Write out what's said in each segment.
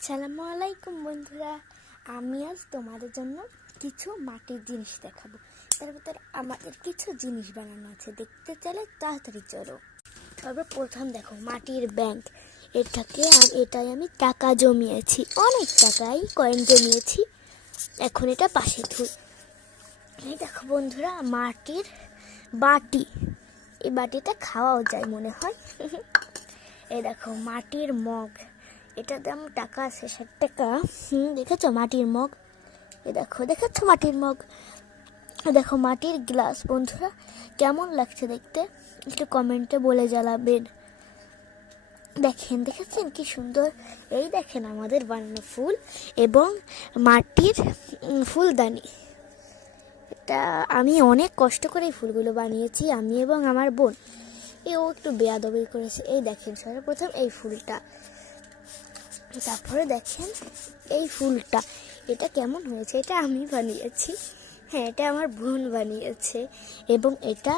আসসালামু আলাইকুম বন্ধুরা, আমি আজ তোমাদের জন্য কিছু মাটির জিনিস দেখাবো। তার ভিতরে আমাদের কিছু জিনিস বানানো আছে, দেখতে চাইলে তাড়াতাড়ি চলো। সর্বপ্রথম দেখো মাটির ব্যাংক। এটাই আমি টাকা জমিয়েছি, অনেক টাকাই কয়েন জমিয়েছি। এখন এটা পাশে থুই। এই দেখো বন্ধুরা, মাটির বাটি। এই বাটিটা খাওয়াও যায় মনে হয়। এই দেখো মাটির মগ, এটার দাম টাকা আছে 60 টাকা। দেখেছো মাটির মগ? দেখেছো মাটির মগ? দেখো মাটির গ্লাস। বন্ধুরা কেমন লাগছে দেখতে একটু কমেন্টে বলে জানাবেন। দেখেছেন কি সুন্দর। এই দেখেন আমাদের বানানো ফুল এবং মাটির ফুলদানি। এটা আমি অনেক কষ্ট করে এই ফুলগুলো বানিয়েছি, আমি এবং আমার বোন। ও একটু বেয়াদবি করেছে। এই দেখেন সর্বপ্রথম এই ফুলটা, তারপরে দেখেন এই ফুলটা। এটা কেমন হয়েছে? এটা আমি বানিয়েছি। হ্যাঁ, এটা আমার বোন বানিয়েছে এবং এটা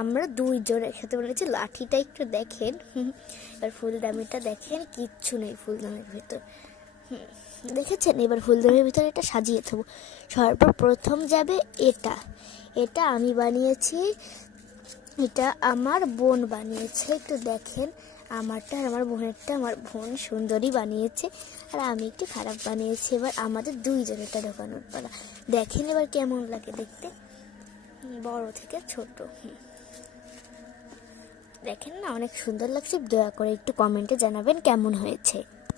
আমরা দুইজন একসাথে বানিয়েছি। লাঠিটা একটু দেখেন। এবার ফুলদানিটা দেখেন, কিচ্ছু নেই ফুলদানির ভিতর। দেখেছেন? এবার ফুলদানির ভিতরে এটা সাজিয়ে দেবো। সর্বপ্রথম যাবে এটা। এটা আমি বানিয়েছি, এটা আমার বোন বানিয়েছে। একটু দেখেন আমারটা আর আমার বোনেরটা। আমার বোন সুন্দরী বানিয়েছে আর আমি একটু খারাপ বানিয়েছি। এবার আমাদের দুইজনেরটা ঢোকানোর পালা। দেখেন এবার কেমন লাগে দেখতে, বড় থেকে ছোট। দেখেন না, অনেক সুন্দর লাগছে। দয়া করে একটু কমেন্টে জানাবেন কেমন হয়েছে।